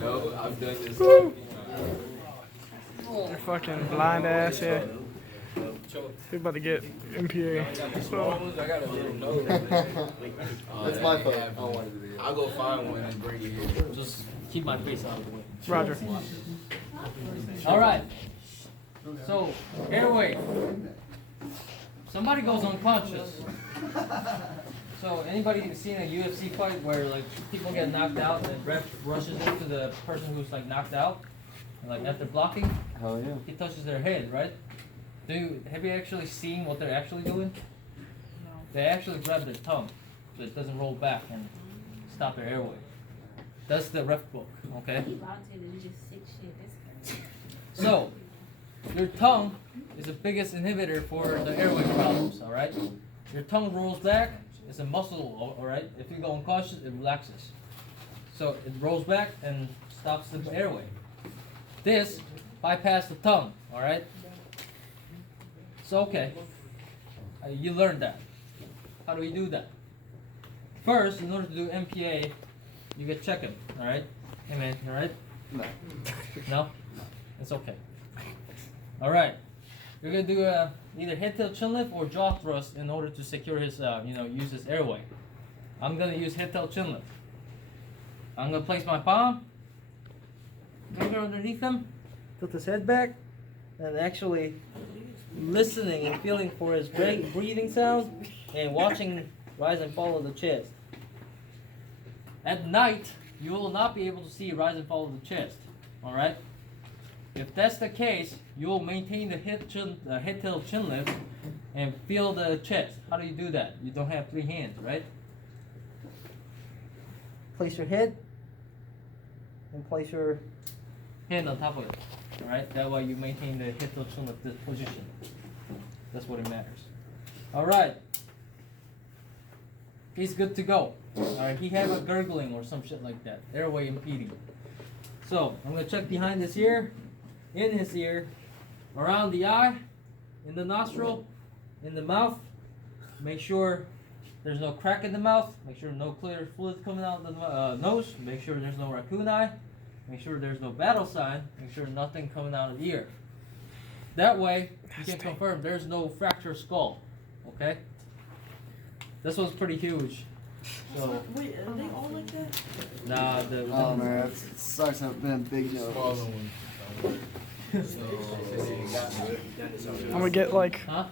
No, I've done this. They're fucking blind ass here. We about to get MPA. So. I got a little nose. That's my fault. I wanted to be. I'll go find one and bring it here. Just keep my face out of the way. Roger. All right. So, airway. Somebody goes unconscious. So, anybody seen a UFC fight where like people get knocked out and ref rushes into the person who's like knocked out, and, like after blocking? Hell yeah. He touches their head, right? Have you actually seen what they're actually doing? No. They actually grab their tongue so it doesn't roll back and stop their airway. That's the ref book, okay? So, your tongue is the biggest inhibitor for the airway problems, alright? Your tongue rolls back, it's a muscle, alright? If you go unconscious, it relaxes. So, it rolls back and stops the airway. This bypass the tongue, alright? So, okay, you learned that. How do we do that? First, in order to do MPA, you get check him, alright? Hey man, you alright? No. No? It's okay. Alright, you're gonna do either head tilt chin lift or jaw thrust in order to secure his, use his airway. I'm gonna use head tilt chin lift. I'm gonna place my palm, finger underneath him, tilt his head back, and actually listening and feeling for his breathing sounds and watching rise and fall of the chest. At night, you will not be able to see rise and fall of the chest. Alright? If that's the case, you will maintain the head tilt chin lift and feel the chest. How do you do that? You don't have 3 hands, right? Place your head and place your hand on top of it. Alright? That way you maintain the head tilt chin lift position. That's what it matters. Alright. He's good to go. Alright, he have a gurgling or some shit like that. Airway impeding. So, I'm going to check behind his ear, in his ear, around the eye, in the nostril, in the mouth. Make sure there's no crack in the mouth. Make sure no clear fluid coming out of the nose. Make sure there's no raccoon eye. Make sure there's no battle sign. Make sure nothing coming out of the ear. That way, you can confirm there's no fractured skull. Okay? This one's pretty huge. So, wait, are they all like that? nah, Oh man, it sucks having been a big nose. I'm gonna get like huh?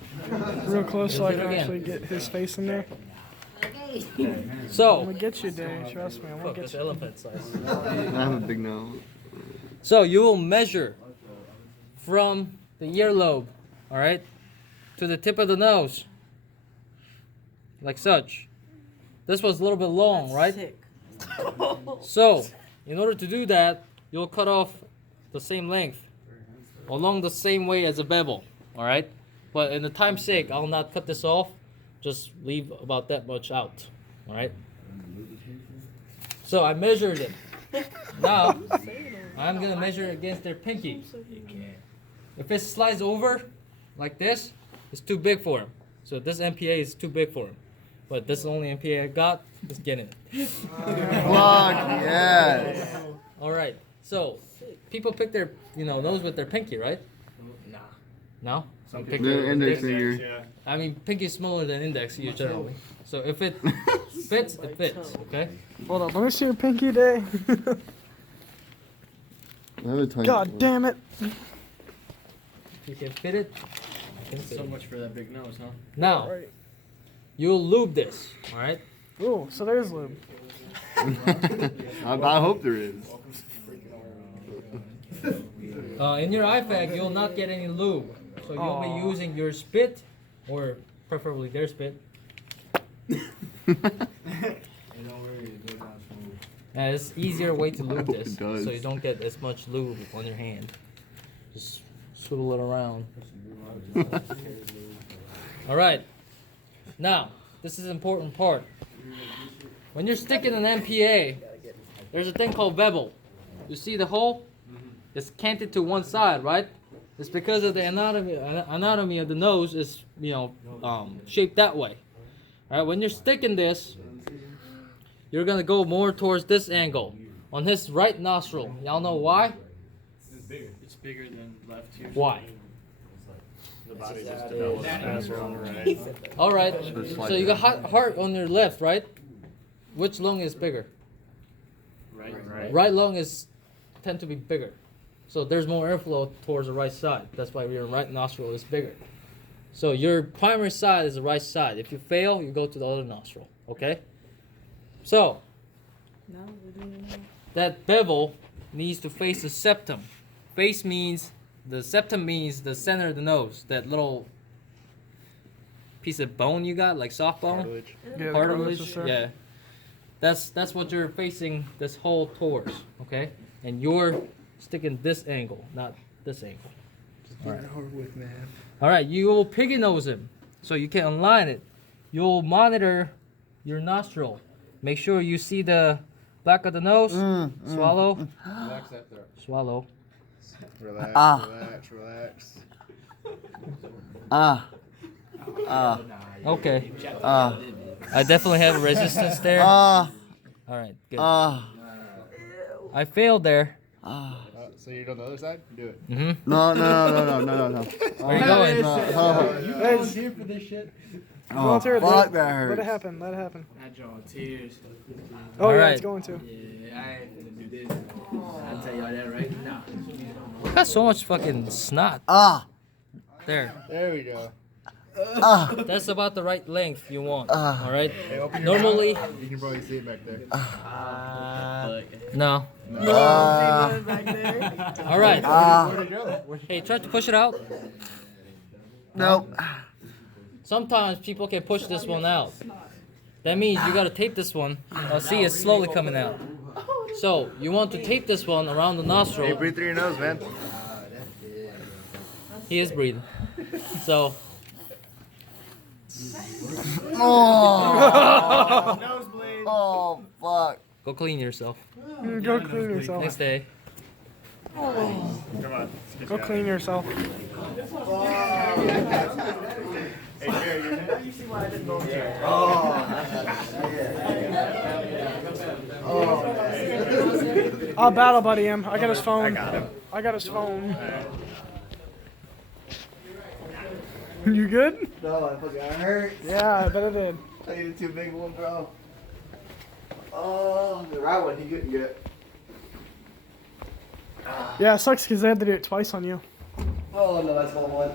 real close so I can Do it again. actually get his face in there. I'm So, gonna get you, Dave. Trust me. I'm gonna look, get it's you. elephant size. I have a big nose. So you will measure from the earlobe, all right, to the tip of the nose, like such. This was a little bit long, right? Sick. So, in order to do that, you'll cut off the same length, along the same way as a bevel, all right? But in the time's sake, I'll not cut this off. Just leave about that much out, all right? So I measured it. Now, I'm gonna measure it against their pinky. If it slides over like this, it's too big for him. So this MPA is too big for him. But this is the only MPA I got. Just get it. Fuck yes. All right. So people pick their nose with their pinky, right? Nah. No. Some pick The their index index. finger. I mean, pinky is smaller than index generally. So if it fits, it fits. Okay. Hold on. Let me see your pinky, Dave. I have a tiny God one. damn it. If you can fit it, I can fit So it. much for that big nose, huh? Now Right. you'll lube this. All right. Ooh, so there's lube. I hope there is. In your IFAC, you'll not get any lube. So you'll be Aw. using your spit, or preferably their spit. And it's easier way to lube hope this, it does. so you don't get as much lube on your hand. Just swivel it around. All right. Now, this is an important part. When you're sticking an MPA, there's a thing called bevel. You see the hole? It's canted to one side, right? It's because of the anatomy of the nose is shaped that way. All right. When you're sticking this, you're gonna go more towards this angle, on his right nostril. Y'all know why? It's bigger than left here. Why? The body just develops faster on the right. All right. it's So like you got heart on your left, right? Which lung is bigger? Right. Right lung is tend to be bigger. So there's more airflow towards the right side. That's why your right nostril is bigger. So your primary side is the right side. If you fail, you go to the other nostril. Okay? So that bevel needs to face the septum. Face means the septum means the center of the nose. That little piece of bone you got, like soft bone. Cartilage. Yeah, the Cartilage. cartilage, sir. Yeah. That's what you're facing this whole towards. Okay? And you're sticking this angle, not this angle. All right, you will piggy nose him, so you can align it. You'll monitor your nostril. Make sure you see the back of the nose. Swallow. Relax that throat. Swallow. Relax, Ah. relax. Okay. I definitely have a resistance there. All right, good. I failed there. So you're on the other side? Do it. Mm-hmm. No. Where you going? Volunteer Oh, it, fuck, let that it hurts. happen. Let it happen. I draw tears. Oh, All yeah, right. it's going to. Yeah, I ain't gonna do this. I'll tell y'all that right now. Got so much fucking snot there. There we go. That's about the right length you want. All right. Hey, open your Normally, mouth. You can probably see it back there. no. All right. Where'd it go? Hey, try to push it out. Nope. Sometimes people can push this one out. That means you gotta tape this one. I'll see it's slowly coming out. So you want to tape this one around the Hey, nostril. breathe through your nose, man. He is breathing. So Oh, fuck. go clean yourself. Go clean yourself. Next day. Come on. Go clean yourself. Hey, Jerry, you're next. I'll battle buddy him. I got his phone. I got him. I got his phone. You good? No, I fucking hurt. Yeah, I bet it did. I needed too big one, bro. Oh, the right one he couldn't get. Yeah, it sucks because they had to do it twice on you. Oh, no, that's one one.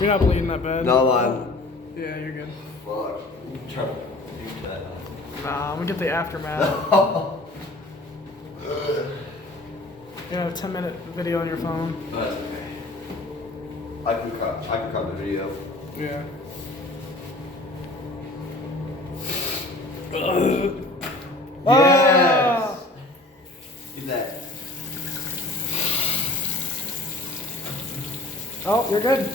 You're not bleeding that bad. No, man. Yeah, you're good. Fuck. Nah, I'm gonna get the aftermath. You have a 10-minute video on your phone. That's okay. I can cut the video. Yeah. Yes! Do that. Oh, you're good.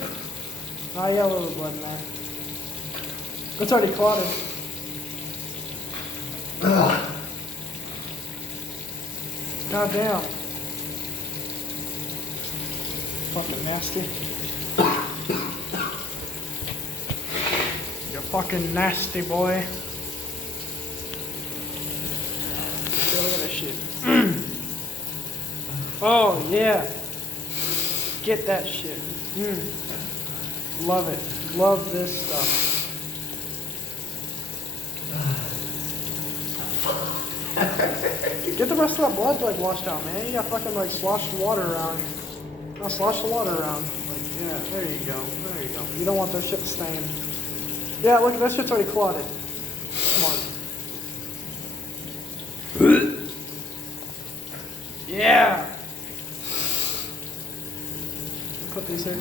Oh, yeah, a little blood in there. It's already clotted. God damn. Fucking nasty. You're fucking nasty, boy. Yeah, look at that shit. Oh, yeah. Get that shit. Love it. Love this stuff. Get the rest of that blood like washed out, man. You got fucking like slosh the water around. No, slosh the water around. Like, yeah, there you go. There you go. You don't want that shit to stain. Yeah, look, that shit's already clotted. Smart. Yeah. Put these here.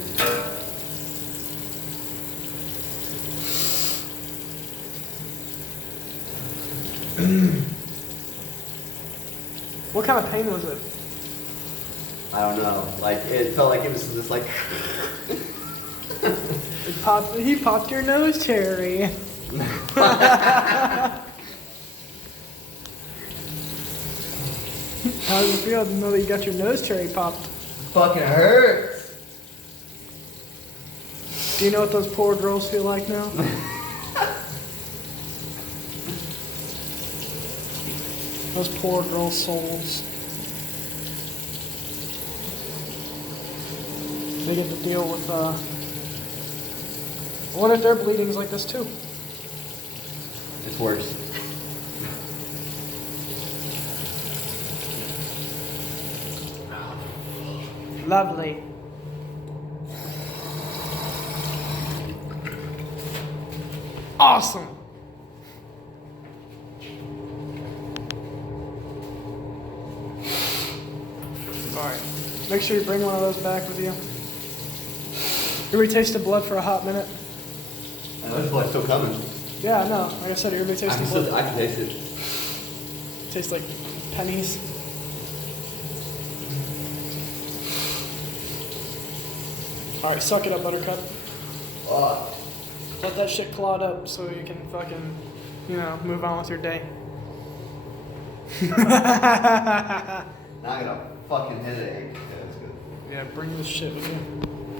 What kind of pain was it? I don't know. Like, it felt like it was just like. He popped your nose cherry. How does it feel to know that you got your nose cherry popped? Fucking hurts. Do you know what those poor girls feel like now? Those poor girls' souls. They get to deal with, what if their bleeding's like this too? It's worse. Lovely. Awesome. Alright. Make sure you bring one of those back with you. You already tasted blood for a hot minute. I know this blood's still coming. Yeah, I know. Like I said, you're gonna be I tasting can, blood. I can taste it. Tastes like pennies. Alright, suck it up, Buttercup. Let that shit clot up so you can fucking, you know, move on with your day. Now I got a fucking headache. Yeah, that's good. Yeah, bring this shit with you.